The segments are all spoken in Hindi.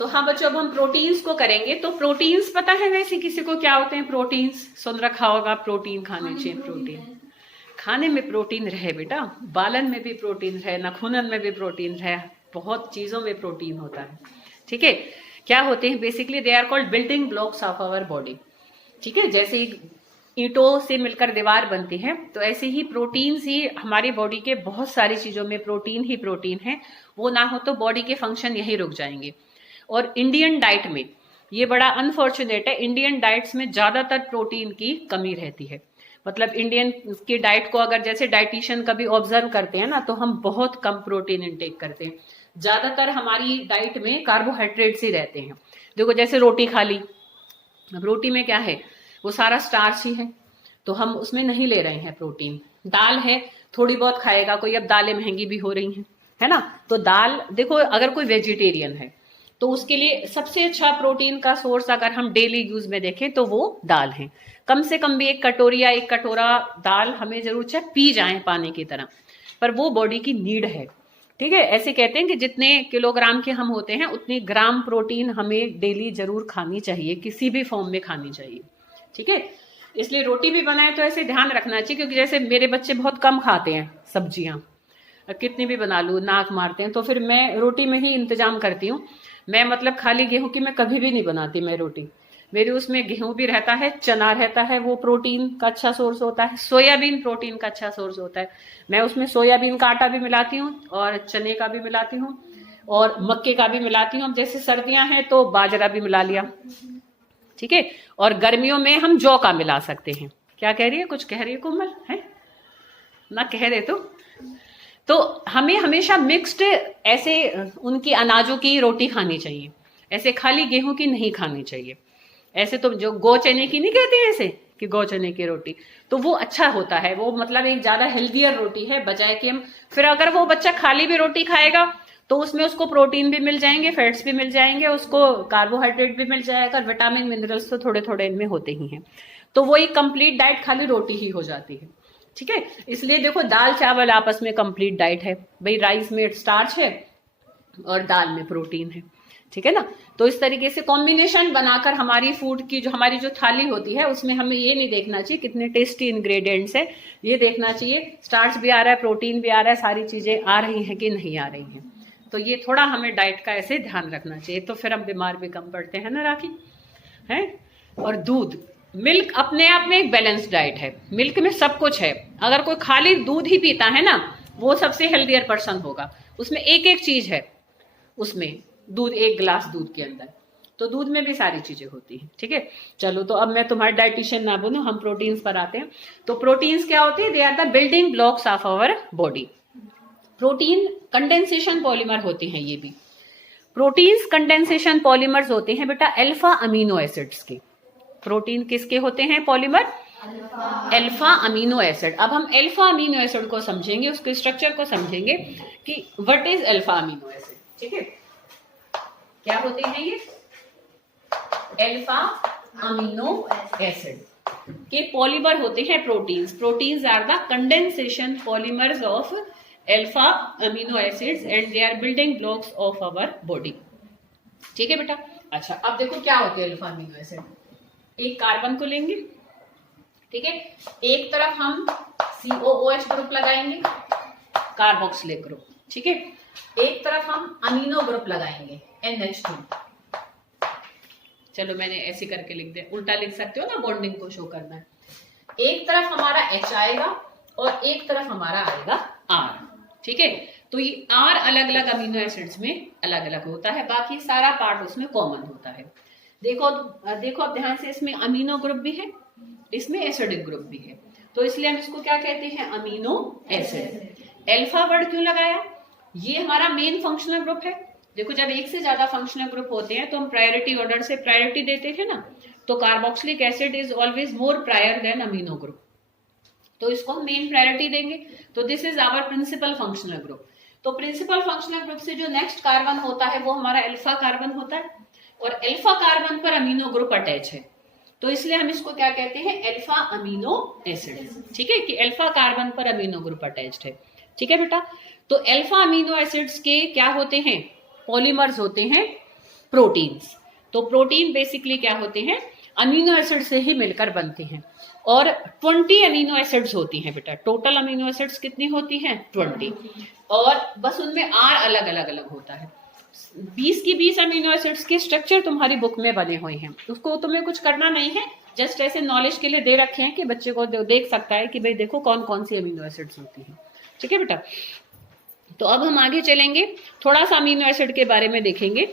तो हाँ बच्चों, अब हम प्रोटीन्स को करेंगे। तो प्रोटीन्स पता है वैसे किसी को क्या होते हैं प्रोटीन्स? सुन रखा होगा, प्रोटीन खाने चाहिए। प्रोटीन खाने में प्रोटीन रहे बेटा, बालन में भी प्रोटीन रहे, नाखूनन में भी प्रोटीन रहे, बहुत चीजों में प्रोटीन होता है। ठीक है, क्या होते हैं basically? They are called building blocks of our body. ठीक है, जैसे ईंटों से मिलकर दीवार बनती है, तो ऐसे ही प्रोटीन ही हमारी बॉडी के बहुत सारी चीजों में प्रोटीन ही प्रोटीन है। वो ना हो तो बॉडी के फंक्शन यही रुक जाएंगे। और इंडियन डाइट में ये बड़ा अनफॉर्चुनेट है, इंडियन डाइट्स में ज्यादातर प्रोटीन की कमी रहती है। मतलब इंडियन की डाइट को अगर जैसे डाइटिशियन कभी ऑब्जर्व करते हैं ना, तो हम बहुत कम प्रोटीन इंटेक करते हैं। ज्यादातर हमारी डाइट में कार्बोहाइड्रेट्स ही रहते हैं। देखो जैसे रोटी खा ली, अब रोटी में क्या है? वो सारा स्टार्च ही है, तो हम उसमें नहीं ले रहे हैं प्रोटीन। दाल है, थोड़ी बहुत खाएगा कोई, अब दालें महंगी भी हो रही हैं, है ना? तो दाल देखो, अगर कोई वेजिटेरियन है तो उसके लिए सबसे अच्छा प्रोटीन का सोर्स अगर हम डेली यूज में देखें तो वो दाल है। कम से कम भी एक कटोरी या एक कटोरा दाल हमें जरूर चाहे पी जाए पानी की तरह, पर वो बॉडी की नीड है। ठीक है, ऐसे कहते हैं कि जितने किलोग्राम के हम होते हैं उतनी ग्राम प्रोटीन हमें डेली जरूर खानी चाहिए, किसी भी फॉर्म में खानी चाहिए। ठीक है, इसलिए रोटी भी बनाए तो ऐसे ध्यान रखना चाहिए, क्योंकि जैसे मेरे बच्चे बहुत कम खाते हैं सब्जियां, कितनी भी बना लूं नाक मारते हैं, तो फिर मैं रोटी में ही इंतजाम करती हूँ। मैं मतलब खाली गेहूं की मैं कभी भी नहीं बनाती मैं रोटी, मेरी उसमें गेहूं भी रहता है, चना रहता है, वो प्रोटीन का अच्छा सोर्स होता है, सोयाबीन प्रोटीन का अच्छा सोर्स होता है। मैं उसमें सोयाबीन का आटा भी मिलाती हूँ और चने का भी मिलाती हूँ और मक्के का भी मिलाती हूँ। जैसे सर्दियां हैं तो बाजरा भी मिला लिया। ठीक है, और गर्मियों में हम जौ का मिला सकते हैं। क्या कह रही है? कुछ कह रही है कोमल? है ना, कह रहे तो हमें हमेशा मिक्स्ड ऐसे उनकी अनाजों की रोटी खानी चाहिए, ऐसे खाली गेहूं की नहीं खानी चाहिए। ऐसे तो जो गौ चने की नहीं कहते हैं ऐसे कि गौ चने की रोटी, तो वो अच्छा होता है, वो मतलब एक ज्यादा हेल्दियर रोटी है, बजाय कि हम फिर अगर वो बच्चा खाली भी रोटी खाएगा तो उसमें उसको प्रोटीन भी मिल जाएंगे, फैट्स भी मिल जाएंगे, उसको कार्बोहाइड्रेट भी मिल जाएगा, विटामिन मिनरल्स तो थोड़े थोड़े इनमें होते ही हैं। तो वो एक कंप्लीट डाइट खाली रोटी ही हो जाती है। ठीक है, इसलिए देखो दाल चावल आपस में कंप्लीट डाइट है भाई, राइस में स्टार्च है और दाल में प्रोटीन है। ठीक है ना, तो इस तरीके से कॉम्बिनेशन बनाकर हमारी फूड की जो हमारी जो थाली होती है उसमें हमें ये नहीं देखना चाहिए कितने टेस्टी इंग्रेडिएंट्स है, ये देखना चाहिए स्टार्च भी आ रहा है, प्रोटीन भी आ रहा है, सारी चीजें आ रही हैं कि नहीं आ रही हैं। तो ये थोड़ा हमें डाइट का ऐसे ध्यान रखना चाहिए, तो फिर हम बीमार भी कम पड़ते हैं ना राखी है। और दूध, मिल्क अपने आप में एक बैलेंस डाइट है, मिल्क में सब कुछ है। अगर कोई खाली दूध ही पीता है ना, वो सबसे हेल्दियर पर्सन होगा, उसमें एक एक चीज है, उसमें दूध, एक गिलास दूध के अंदर, तो दूध में भी सारी चीजें होती हैं। ठीक है, चलो तो अब मैं तुम्हारी डाइटिशियन ना बनूं, हम प्रोटीन्स पर आते हैं। तो प्रोटीन्स क्या होते हैं? They are the building blocks of our body. Protein condensation polymer होते हैं, ये भी प्रोटीन्स कंडेंसेशन पॉलीमर्स होते हैं बेटा अल्फा अमीनो एसिड्स के। प्रोटीन किसके होते हैं पॉलीमर? Alpha amino acid. अब हम अल्फा अमीनो एसिड को समझेंगे, उसके स्ट्रक्चर को समझेंगे कि what is alpha amino acid. ठीक है, क्या होते हैं ये? अल्फा अमीनो एसिड के पॉलीमर होते हैं proteins. Proteins are the condensation polymers of alpha amino acids and they are building blocks of our body. ठीक है बेटा, अच्छा अब देखो क्या होते हैं अल्फा अमीनो एसिड। एक कार्बन को लेंगे, ठीक है, एक तरफ हम COOH ग्रुप लगाएंगे, कार्बोक्सिलिक ग्रुप। ठीक है, एक तरफ हम अमीनो ग्रुप लगाएंगे NH2। चलो मैंने ऐसे करके लिख दिया, उल्टा लिख सकते हो ना, बॉन्डिंग को शो करना है। एक तरफ हमारा H आएगा और एक तरफ हमारा आएगा R। ठीक है, तो ये R अलग अलग अमीनो एसिड्स में अलग अलग होता है, बाकी सारा पार्ट उसमें कॉमन होता है। देखो देखो अब ध्यान से, इसमें अमीनो ग्रुप भी है, इसमें एसिडिक ग्रुप भी है, तो इसलिए हम इसको क्या कहते हैं? Amino acid. अल्फा वर्ड क्यों लगाया? ये हमारा मेन फंक्शनल ग्रुप है। देखो जब एक से ज्यादा फंक्शनल ग्रुप होते हैं तो हम प्रायोरिटी ऑर्डर से प्रायोरिटी देते थे ना, तो carboxylic acid is always more prior than amino group, तो इसको हम मेन प्रायोरिटी देंगे। तो this is our principal functional group. तो प्रिंसिपल फंक्शनल ग्रुप से जो नेक्स्ट कार्बन होता है वो हमारा अल्फा कार्बन होता है, और अल्फा कार्बन पर अमीनो ग्रुप अटैच है, तो इसलिए हम इसको क्या कहते हैं? Alpha amino acid. ठीक है, कि अल्फा कार्बन पर अमीनो ग्रुप अटैच्ड है। ठीक है बेटा, तो अल्फा अमीनो एसिड्स के क्या होते हैं? पॉलीमर्स होते हैं प्रोटीन्स। तो प्रोटीन बेसिकली क्या होते हैं, अमीनो एसिड से ही मिलकर बनते हैं और 20 अमीनो एसिड्स होती हैं बेटा। टोटल अमीनो एसिड्स कितनी होती हैं? 20। और बस उनमें आर अलग अलग अलग होता है। 20 की 20 अमीनो एसिड्स के स्ट्रक्चर तुम्हारी बुक में बने हुए हैं, उसको तुम्हें कुछ करना नहीं है, जस्ट ऐसे नॉलेज के लिए दे रखे हैं कि बच्चे को देख सकता है कि भाई देखो कौन कौन सी अमीनो एसिड्स होती हैं। ठीक है बेटा। तो अब हम आगे चलेंगे, थोड़ा सा अमीनो एसिड के बारे में देखेंगे,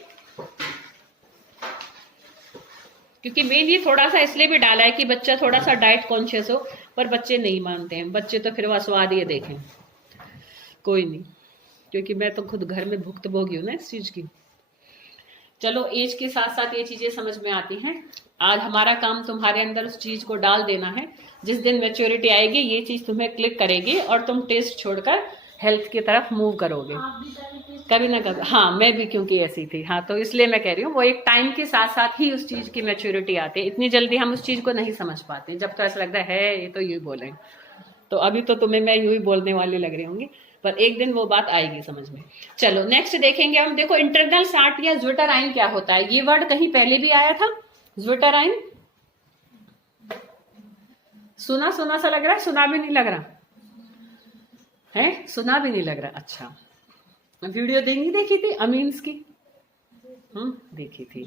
क्योंकि मेनली थोड़ा सा इसलिए भी डाला है कि बच्चा थोड़ा सा डाइट कॉन्शियस हो, पर बच्चे नहीं मानते हैं। बच्चे तो फिर वह स्वाद ये देखें, कोई नहीं, क्योंकि मैं तो खुद घर में भुक्तभोगी हूं ना इस चीज की। चलो, एज के साथ साथ ये चीजें समझ में आती हैं। आज हमारा काम तुम्हारे अंदर उस चीज को डाल देना है। जिस दिन मैच्योरिटी आएगी ये चीज तुम्हें क्लिक करेगी और तुम टेस्ट छोड़कर हेल्थ की तरफ मूव करोगे कभी ना कभी। हाँ, मैं भी क्योंकि ऐसी थी। हाँ, तो इसलिए मैं कह रही हूँ वो एक टाइम के साथ साथ ही उस चीज की मैच्योरिटी आती है। इतनी जल्दी हम उस चीज को नहीं समझ पाते, जब तो ऐसा लगता है ये तो यूं बोले। तो अभी तो तुम्हें मैं यूं ही बोलने वाली लग रही होंगी, पर एक दिन वो बात आएगी समझ में। चलो नेक्स्ट देखेंगे हम। देखो, इंटरनल साल्ट या ज्विटराइन क्या होता है? ये वर्ड कहीं पहले भी आया था, ज्विटराइन। सुना सुना सा लग रहा है, सुना भी नहीं लग रहा है, सुना भी नहीं लग रहा। अच्छा, वीडियो नहीं देखी थी अमीन्स की? देखी थी,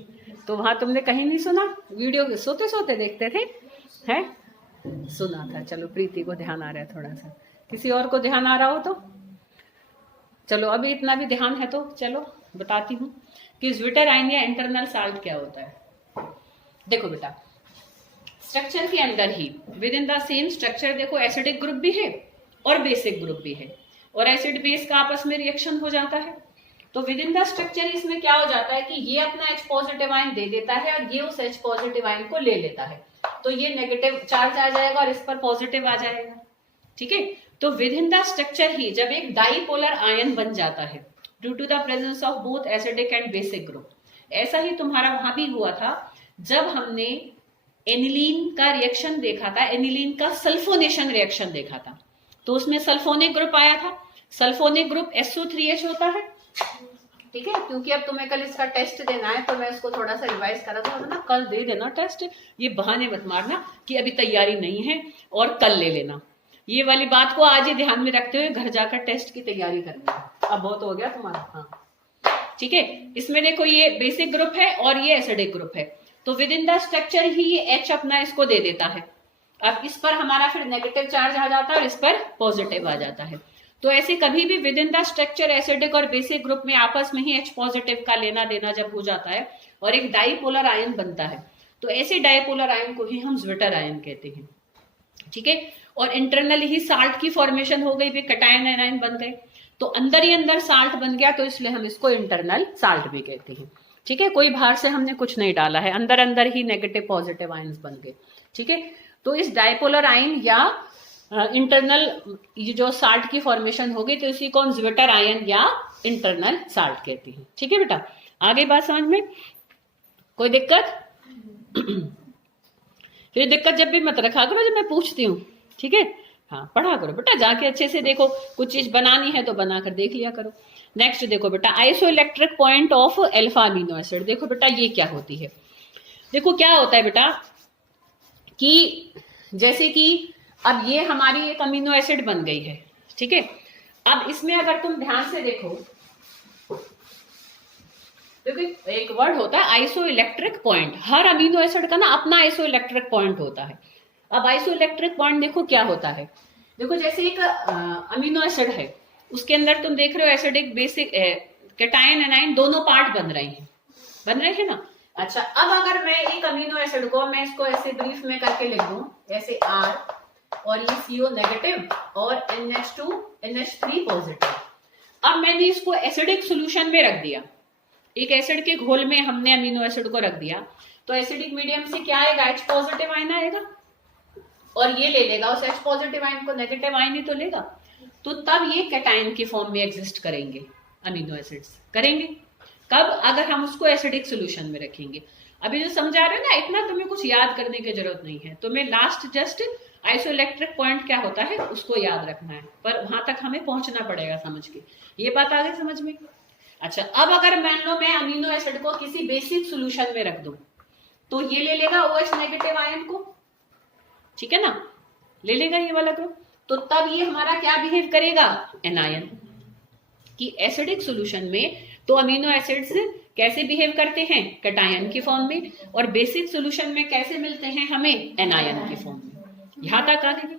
तो वहां तुमने कहीं नहीं सुना? वीडियो सोते सोते देखते थे हैं? सुना था। चलो, प्रीति को ध्यान आ रहा है थोड़ा सा, किसी और को ध्यान आ रहा हो तो चलो, अभी इतना भी ध्यान है तो चलो बताती हूँ कि ज्विटराइन या इंटरनल साल्ट क्या होता है। देखो बेटा, स्ट्रक्चर के अंदर ही within the same structure देखो एसिडिक ग्रुप भी है और बेसिक ग्रुप भी है, और एसिड बेस का आपस में रिएक्शन हो जाता है। तो विद इन द स्ट्रक्चर इसमें क्या हो जाता है कि ये अपना H पॉजिटिव आयन दे देता है और ये उस H पॉजिटिव आयन को ले लेता है, तो ये नेगेटिव चार्ज आ जाएगा और इस पर पॉजिटिव आ जाएगा। ठीक है, तो विद इन द स्ट्रक्चर ही जब एक डाईपोलर आयन बन जाता है due to the presence of both acidic and basic group. ऐसा ही तुम्हारा वहां भी हुआ था जब हमने एनिलीन का रिएक्शन देखा था, एनिलीन का सल्फोनेशन रिएक्शन देखा था, तो उसमें सल्फोनिक ग्रुप आया था। सल्फोनिक ग्रुप SO3H होता है। ठीक है, क्योंकि अब तुम्हें कल इसका टेस्ट देना है तो मैं इसको थोड़ा सा रिवाइज करा दूंगा ना, कल दे देना टेस्ट। ये बहाने मत मारना कि अभी तैयारी नहीं है और कल ले लेना। ये वाली बात को आज ही ध्यान में रखते हुए घर जाकर टेस्ट की तैयारी करनी है। अब बहुत हो गया तुम्हारा। हाँ, ठीक है, इसमें देखो ये बेसिक ग्रुप है और ये एसिडिक ग्रुप है, तो विद इन द स्ट्रक्चर ही ये H अपना इसको दे देता है। अब इस पर हमारा फिर नेगेटिव चार्ज आ जाता है और इस पर पॉजिटिव आ जाता है। तो ऐसे कभी भी with in the structure acidic और बेसिक ग्रुप में आपस में ही H पॉजिटिव का लेना देना जब हो जाता है और एक डाईपोलर आयन बनता है, तो ऐसे डाईपोलर आयन को ही हम ज्विटर आयन कहते हैं। ठीक है, और इंटरनली ही साल्ट की फॉर्मेशन हो गई, कटायन एनायन बन गए, तो अंदर ही अंदर साल्ट बन गया, तो इसलिए हम इसको इंटरनल साल्ट भी कहते हैं। ठीक है, कोई बाहर से हमने कुछ नहीं डाला है, अंदर अंदर ही नेगेटिव पॉजिटिव आयंस बन गए। ठीक है, तो इस डाईपोलर आयन या इंटरनल ये जो साल्ट की फॉर्मेशन होगी, तो इसी को हम ज्विटर आयन या इंटरनल साल्ट कहते हैं। ठीक है बेटा, आगे बात समझ में? कोई दिक्कत? फिर दिक्कत जब भी मत रखा करो जब मैं पूछती हूँ। ठीक है, हाँ, पढ़ा करो बेटा, जाके अच्छे से देखो, कुछ चीज बनानी है तो बनाकर देख लिया करो। नेक्स्ट देखो बेटा, iso electric point of alpha amino acid. देखो बेटा, ये क्या होती है? देखो क्या होता है बेटा कि जैसे कि अब ये हमारी एक अमीनो एसिड बन गई है। ठीक है, अब इसमें अगर तुम ध्यान से देखो, देखो एक वर्ड होता है आइसो इलेक्ट्रिक पॉइंट। हर अमीनो एसिड का ना अपना आइसो इलेक्ट्रिक पॉइंट होता है। अब आइसो इलेक्ट्रिक पॉइंट देखो क्या होता है। देखो जैसे एक अमीनो एसिड है, उसके अंदर तुम देख रहे हो एसिडिक बेसिक कैटायन एनायन दोनों पार्ट बन रहे हैं ना। अच्छा, अब अगर मैं एक अमीनो एसिड को मैं इसको ऐसे ब्रीफ में करके लिख दूं, ऐसे R और ये CO नेगेटिव और NH2 NH3 पॉजिटिव। अब मैंने इसको एसिडिक सोल्यूशन में रख दिया, एक एसिड के घोल में हमने अमीनो एसिड को रख दिया, तो एसिडिक मीडियम से क्या आएगा? H पॉजिटिव आयन आएगा और ये ले लेगा उस H पॉजिटिव आयन को, नेगेटिव आयन ही तो लेगा। तो तब ये कैटायन की फॉर्म में एग्जिस्ट करेंगे, अमीनो एसिड्स करेंगे। कब? अगर हम उसको एसिडिक सोल्यूशन में रखेंगे। अभी जो समझा रहे हो ना, इतना तुम्हें कुछ याद करने की जरूरत नहीं है, तुम्हें लास्ट जस्ट आइसोइलेक्ट्रिक पॉइंट क्या होता है उसको याद रखना है, पर वहां तक हमें पहुंचना पड़ेगा समझ के। ये बात आ गई समझ में? अच्छा, अब अगर मान लो मैं अमीनो एसिड को किसी बेसिक सोल्यूशन में रख दूं, तो ये ले लेगा OH नेगेटिव आयन को, ठीक है ना, ले लेगा ये वाला ग्रुप। तो तब ये हमारा क्या बिहेव करेगा, एनायन। कि एसिडिक सोल्यूशन में तो अमीनो एसिड्स कैसे बिहेव करते हैं, कैटायन की फॉर्म में, और बेसिक सोल्यूशन में कैसे मिलते हैं हमें, एनायन की फॉर्म में। यहां तक आ गए।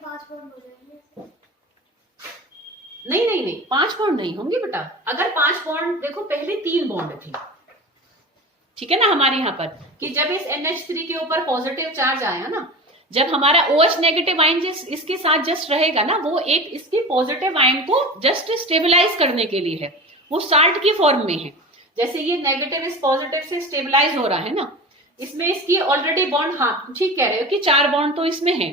नहीं नहीं नहीं, 5 बॉन्ड नहीं होंगे बेटा। अगर 5 बॉन्ड, देखो पहले 3 बॉन्ड थे, ठीक है ना, हमारे यहाँ पर कि जब इस NH3 के ऊपर पॉजिटिव चार्ज आया ना, जब हमारा OH नेगेटिव आयन इसके साथ जस्ट रहेगा ना, वो एक इसके पॉजिटिव आयन को जस्ट स्टेबलाइज करने के लिए है, वो साल्ट की फॉर्म में है। जैसे ये नेगेटिव इस पॉजिटिव से स्टेबलाइज हो रहा है ना, इसमें इसकी ऑलरेडी बॉन्ड, हाँ ठीक कह रहे हो कि 4 बॉन्ड तो इसमें है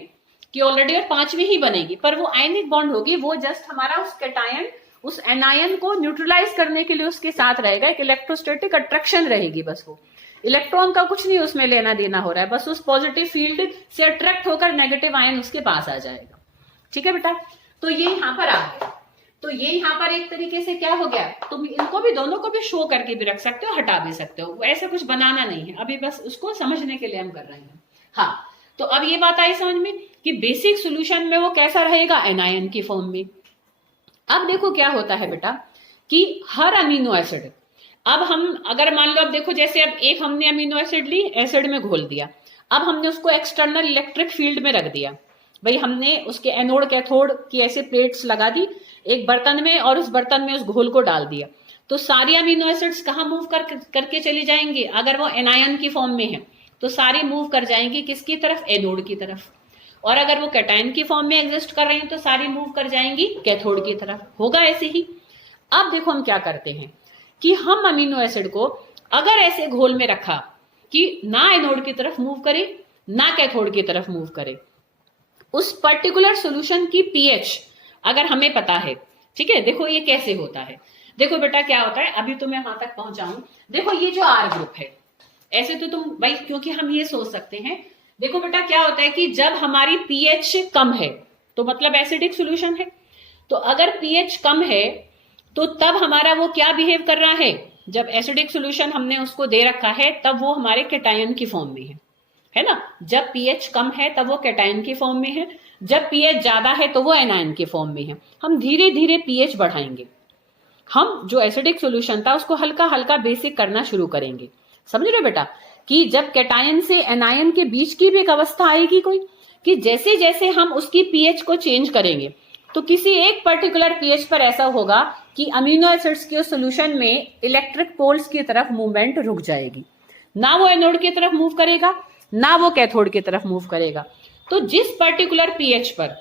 कि ऑलरेडी, और 5वीं ही बनेगी, पर वो आयनिक बॉन्ड होगी, वो जस्ट हमारा उस कैटायन, उस एनायन को न्यूट्रलाइज करने के लिए उसके साथ रहेगा। एक इलेक्ट्रोस्टैटिक अट्रैक्शन रहेगी बस, वो इलेक्ट्रॉन का कुछ नहीं उसमें लेना देना हो रहा है, बस उस पॉजिटिव फील्ड से अट्रैक्ट होकर नेगेटिव आयन उसके पास आ जाएगा। ठीक है बेटा, तो ये यहाँ पर आ गया। तो ये यहाँ पर एक तरीके से क्या हो गया, तुम इनको भी दोनों को भी शो करके भी रख सकते हो, हटा भी सकते हो, ऐसा कुछ बनाना नहीं है अभी, बस उसको समझने के लिए हम कर रहे हैं। हाँ, तो अब ये बात आई समझ में कि बेसिक सोल्यूशन में वो कैसा रहेगा, एनायन की फॉर्म में। अब देखो क्या होता है बेटा कि हर अमीनो एसिड, अब हम अगर मान लो, अब देखो जैसे अब एक हमने अमीनो एसिड ली, एसिड में घोल दिया, अब हमने उसको एक्सटर्नल इलेक्ट्रिक फील्ड में रख दिया, भाई हमने उसके एनोड कैथोड की ऐसे प्लेट्स लगा दी एक बर्तन में, और उस बर्तन में उस घोल को डाल दिया, तो सारी अमीनो एसिड्स कहाँ मूव करके चली जाएंगी, अगर वो एनायन की फॉर्म में है तो सारी मूव कर जाएंगी किसकी तरफ, एनोड की तरफ, और अगर वो कैटायन की फॉर्म में एग्जिस्ट कर रही है तो सारी मूव कर जाएंगी कैथोड की तरफ, होगा ऐसे ही। अब देखो हम क्या करते हैं कि हम अमीनो एसिड को अगर ऐसे घोल में रखा कि ना एनोड की तरफ मूव करे ना कैथोड की तरफ मूव करे, उस पर्टिकुलर सॉल्यूशन की पीएच अगर हमें पता है, ठीक है, देखो ये कैसे होता है, देखो बेटा क्या होता है, अभी तो मैं वहां तक पहुंचाऊं। देखो ये जो R ग्रुप है, ऐसे तो तुम भाई, क्योंकि हम ये सोच सकते हैं, देखो बेटा क्या होता है कि जब हमारी पीएच कम है तो मतलब एसिडिक सॉल्यूशन है, तो अगर पीएच कम है तो तब हमारा वो क्या बिहेव कर रहा है, जब एसिडिक सॉल्यूशन हमने उसको दे रखा है तब वो हमारे कैटायन की फॉर्म में है ना, जब पीएच कम है तब वो कैटायन की फॉर्म में है, जब पीएच ज्यादा है तो वो एनायन की फॉर्म में है। हम धीरे धीरे पीएच बढ़ाएंगे, हम जो एसिडिक सॉल्यूशन था उसको हल्का हल्का बेसिक करना शुरू करेंगे, समझ रहे बेटा, कि जब कैटायन से एनायन के बीच की भी एक अवस्था आएगी कोई, कि जैसे जैसे हम उसकी पीएच को चेंज करेंगे तो किसी एक पर्टिकुलर पीएच पर ऐसा होगा कि अमीनो एसिड्स के सॉल्यूशन में इलेक्ट्रिक पोल्स की तरफ मूवमेंट रुक जाएगी, ना वो एनोड की तरफ मूव करेगा ना वो कैथोड की तरफ मूव करेगा। तो जिस पर्टिकुलर पीएच पर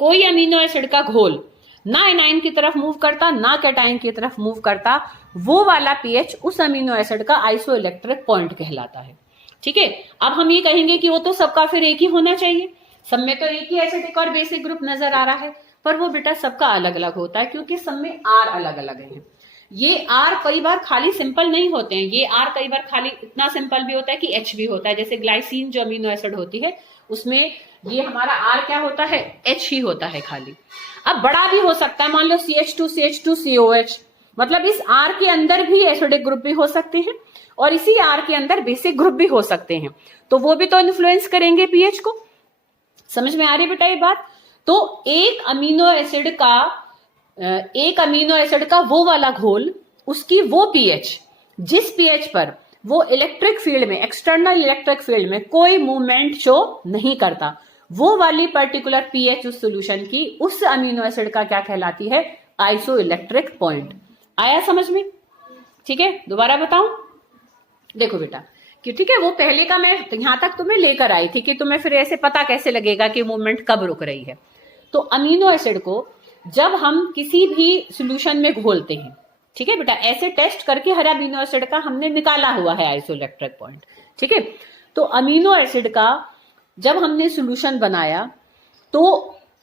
कोई अमीनो एसिड का घोल ना एनायन की तरफ मूव करता ना कैटायन की तरफ मूव करता, वो वाला पीएच उस अमीनो एसिड का आइसोइलेक्ट्रिक पॉइंट कहलाता है। ठीक है, अब हम ये कहेंगे कि वो तो सबका फिर एक ही होना चाहिए, सब में तो एक ही एसिडिक और बेसिक ग्रुप नजर आ रहा है, पर वो बेटा सबका अलग अलग होता है क्योंकि सब में R अलग अलग है। ये R कई बार खाली सिंपल नहीं होते हैं, ये R कई बार खाली इतना सिंपल भी होता है कि H भी होता है, जैसे ग्लाइसिन जो अमीनो एसिड होती है उसमें ये हमारा R क्या होता है, H ही होता है खाली। अब बड़ा भी हो सकता है, मान लो CH2CH2COH, मतलब इस R के अंदर भी एसिडिक ग्रुप भी हो सकते हैं और इसी R के अंदर बेसिक ग्रुप भी हो सकते हैं, तो वो भी तो इन्फ्लुएंस करेंगे पीएच को। समझ में आ रही बेटा ये बात? तो एक अमीनो एसिड का वो वाला घोल, उसकी वो पीएच, जिस पीएच पर वो इलेक्ट्रिक फील्ड में, एक्सटर्नल इलेक्ट्रिक फील्ड में कोई मूवमेंट शो नहीं करता, वो वाली पर्टिकुलर पीएच उस सॉल्यूशन की, उस अमीनो एसिड का क्या कहलाती है, आइसो इलेक्ट्रिक पॉइंट। आया समझ में? ठीक है, दोबारा बताऊं, देखो बेटा कि ठीक है, वो पहले का मैं यहां तक तुम्हें लेकर आई थी कि तुम्हें फिर ऐसे पता कैसे लगेगा कि मूवमेंट कब रुक रही है। तो अमीनो एसिड को जब हम किसी भी सॉल्यूशन में घोलते हैं, ठीक है बेटा, ऐसे टेस्ट करके हर अमीनो एसिड का हमने निकाला हुआ है आइसोइलेक्ट्रिक पॉइंट। ठीक है, तो अमीनो एसिड का जब हमने सॉल्यूशन बनाया तो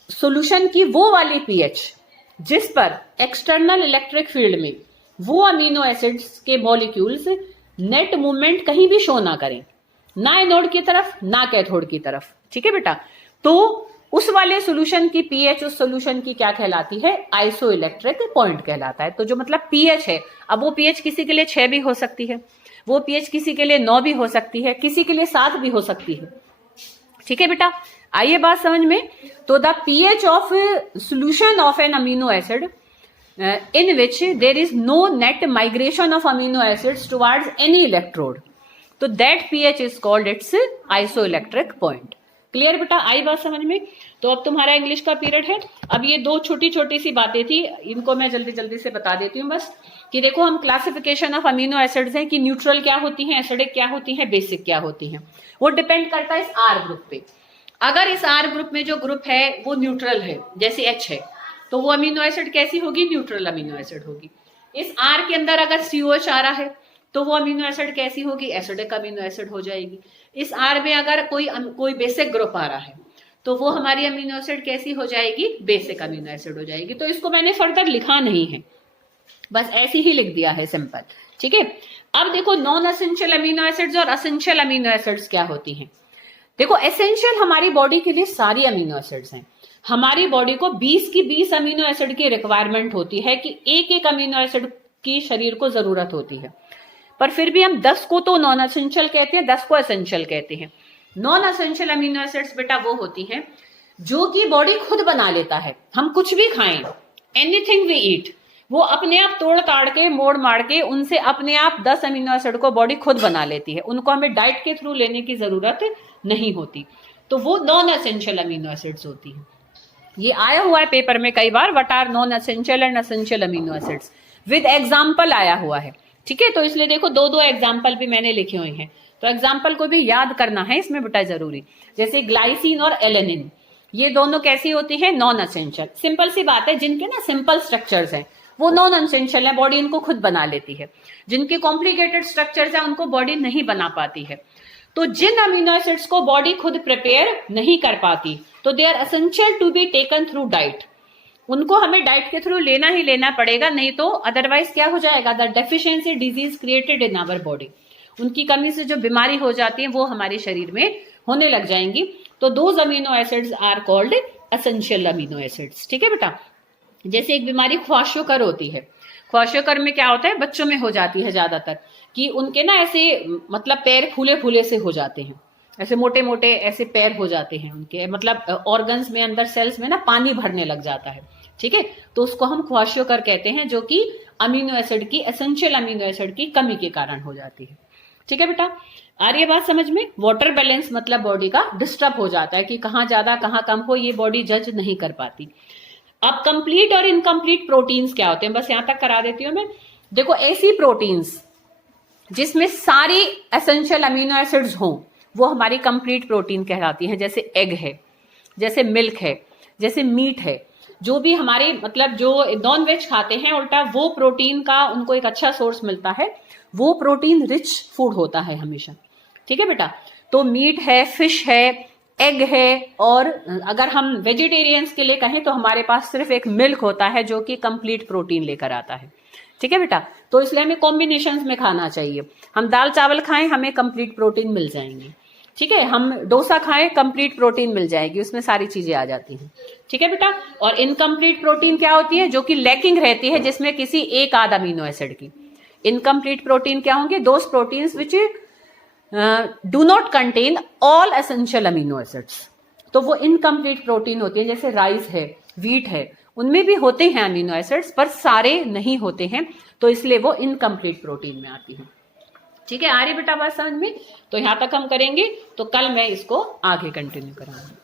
सॉल्यूशन की वो वाली पीएच जिस पर एक्सटर्नल इलेक्ट्रिक फील्ड में वो अमीनो एसिड्स के मॉलिक्यूल्स नेट मूवमेंट कहीं भी शो ना करें, ना एनोड की तरफ ना कैथोड की तरफ। ठीक है बेटा, तो उस वाले सोल्यूशन की पीएच उस सोल्यूशन की क्या कहलाती है, आइसोइलेक्ट्रिक पॉइंट कहलाता है। तो जो मतलब पीएच है, अब वो पीएच किसी के लिए 6 भी हो सकती है, वो पीएच किसी के लिए 9 भी हो सकती है, किसी के लिए 7 भी हो सकती है। ठीक है बेटा, आइए बात समझ में। तो the pH of solution of an amino acid in which there is no net migration of amino acids towards any electrode, तो that pH is called its isoelectric point। Clear बेटा, आई बात समझ में। तो अब तुम्हारा इंग्लिश का पीरियड है। अब ये 2 छोटी छोटी सी बातें थी, इनको मैं जल्दी जल्दी से बता देती हूँ बस, कि देखो हम क्लासिफिकेशन ऑफ अमीनो एसिड्स हैं कि न्यूट्रल क्या होती हैं, एसिडिक क्या होती हैं, बेसिक क्या होती हैं। वो डिपेंड करता है इस आर ग्रुप पे। अगर इस आर ग्रुप में जो ग्रुप है वो न्यूट्रल है, जैसे एच है, तो वो अमीनो एसिड कैसी होगी, न्यूट्रल अमीनो एसिड होगी। इस आर के अंदर अगर COH आ रहा है तो वो अमीनो एसिड कैसी होगी, एसिडिक अमीनो एसिड हो जाएगी। इस आर में अगर कोई बेसिक ग्रुप आ रहा है तो वो हमारी अमीनो एसिड कैसी हो जाएगी, बेसिक अमीनो एसिड हो जाएगी। तो इसको मैंने फर्दर लिखा नहीं है, बस ऐसे ही लिख दिया है सिंपल। ठीक है, अब देखो नॉन एसेंशियल अमीनो एसिड्स और एसेंशियल अमीनो एसिड्स क्या होती हैं। देखो एसेंशियल हमारी बॉडी के लिए सारी अमीनो एसिड्स हैं। हमारी बॉडी को 20 की 20 अमीनो एसिड की रिक्वायरमेंट होती है कि एक एक अमीनो एसिड की शरीर को जरूरत होती है, पर फिर भी हम 10 को तो नॉन एसेंशियल कहते हैं, 10 को एसेंशियल कहते हैं। नॉन एसेंशियल अमीनो एसिड्स बेटा वो होती हैं जो कि बॉडी खुद बना लेता है। हम कुछ भी खाएं, एनीथिंग वी ईट, वो अपने आप तोड़ ताड़ के मोड़ मार के उनसे अपने आप 10 अमीनो एसिड को बॉडी खुद बना लेती है। उनको हमें डाइट के थ्रू लेने की जरूरत नहीं होती, तो वो नॉन एसेंशियल अमीनो एसिड्स होती हैं। ये आया हुआ है पेपर में कई बार, what are non essential and essential amino acids, with example आया हुआ है। ठीक है, तो इसलिए देखो 2 एग्जाम्पल भी मैंने लिखे हुए हैं, तो एग्जाम्पल को भी याद करना है इसमें बेटा जरूरी। जैसे ग्लाइसिन और एलेनिन, ये दोनों कैसी होती है, नॉन एसेंशियल। सिंपल सी बात है, जिनके ना सिंपल स्ट्रक्चर्स हैं वो नॉन एसेंशियल है, बॉडी इनको खुद बना लेती है। जिनके कॉम्प्लिकेटेड स्ट्रक्चर्स है उनको बॉडी नहीं बना पाती है। तो जिन अमीनो एसिड्स को बॉडी खुद प्रिपेयर नहीं कर पाती, तो they are essential to be taken through diet. उनको हमें डाइट के थ्रू लेना ही लेना पड़ेगा, नहीं तो अदरवाइज क्या हो जाएगा, the deficiency disease created in our body. उनकी कमी से जो बीमारी हो जाती है वो हमारे शरीर में होने लग जाएंगी। तो those amino acids are called essential amino acids. ठीक है बेटा, जैसे एक बीमारी ख्वाशोकर होती है। ख्वाशोकर में क्या होता है, बच्चों में हो जाती है ज्यादातर, कि उनके ना ऐसे मतलब पैर फूले फूले से हो जाते हैं, ऐसे मोटे मोटे ऐसे पैर हो जाते हैं उनके, मतलब ऑर्गन्स में अंदर सेल्स में ना पानी भरने लग जाता है। ठीक है, तो उसको हम ख्वाशोकर कहते हैं, जो कि अमीनो एसिड की, एसेंशियल अमीनो एसिड की कमी के कारण हो जाती है। ठीक है बेटा, आ रही है बात समझ में। वाटर बैलेंस मतलब बॉडी का डिस्टर्ब हो जाता है कि कहाँ ज्यादा कहाँ कम हो, ये बॉडी जज नहीं कर पाती। अब कंप्लीट और इनकम्प्लीट प्रोटीन्स क्या होते हैं, बस यहां तक करा देती हूं मैं। देखो ऐसी प्रोटीन्स जिसमें सारी एसेंशियल अमीनो एसिड्स हों वो हमारी कंप्लीट प्रोटीन कहलाती हैं। जैसे एग है, जैसे मिल्क है, जैसे मीट है। जो भी हमारे मतलब जो नॉन वेज खाते हैं, उल्टा वो प्रोटीन का उनको एक अच्छा सोर्स मिलता है, वो प्रोटीन रिच फूड होता है हमेशा। ठीक है बेटा, तो मीट है, फिश है, एग है, और अगर हम वेजिटेरियंस के लिए कहें तो हमारे पास सिर्फ एक मिल्क होता है जो कि कंप्लीट प्रोटीन लेकर आता है। ठीक है बेटा, तो इसलिए हमें कॉम्बिनेशंस में खाना चाहिए। हम दाल चावल खाएं, हमें कंप्लीट प्रोटीन मिल जाएंगे। ठीक है, हम डोसा खाएं, कंप्लीट प्रोटीन मिल जाएगी, उसमें सारी चीजें आ जाती हैं। ठीक है बेटा, और इनकम्प्लीट प्रोटीन क्या होती है, जो कि लैकिंग रहती है, जिसमें किसी एक आध अमीनो एसिड की। इनकम्प्लीट प्रोटीन क्या होंगे, those proteins which do not contain all essential amino acids, तो वो इनकम्प्लीट प्रोटीन होती है। जैसे राइस है, व्हीट है, उनमें भी होते हैं अमीनो एसिड्स पर सारे नहीं होते हैं, तो इसलिए वो इनकम्प्लीट प्रोटीन में आती है। ठीक है, आ रही बेटा बात समझ में। तो यहां तक हम करेंगे, तो कल मैं इसको आगे कंटिन्यू कराऊंगी।